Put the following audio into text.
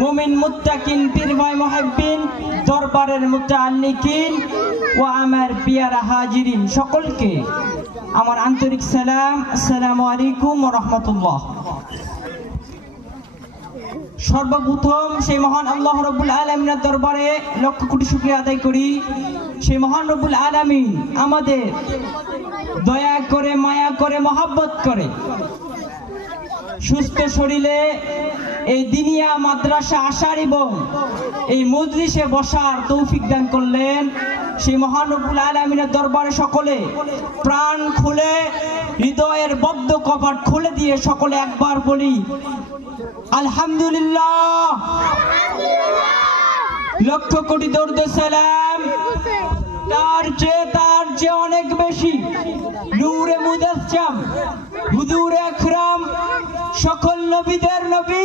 মুমিন মুত্তাকিন পীর ভাই মুহিব্বিন দরবারের মুতাআল্লিকিন ও আমার পিয়ারা হাজিরিন সকলকে আমার আন্তরিক সালাম। আসসালামু আলাইকুম ওয়া রাহমাতুল্লাহ। সর্বপ্রথম সেই মহান আল্লাহ রাব্বুল আলামিনের দরবারে লক্ষ কোটি শুকরিয়া আদায় করি। সেই মহান রব্বুল আলামিন আমাদের দয়া করে, মায়া করে, মহব্বত করে সুস্থ শরীরে এই দিনিয়া মাদ্রাসা আসার এবং এই মজলিসে বসার তৌফিক দান করলেন। সেই মহান রব্বুল আলামিনের দরবারে সকলে প্রাণ খুলে, হৃদয়ের বদ্ধ কপাট খুলে দিয়ে সকলে একবার বলি আলহামদুলিল্লাহ। লক্ষ কোটি দরুদ সালাম তার চেয়ে অনেক বেশি নূরে মুজাসসাম হুজুর আকরাম সকল নবীদের নবী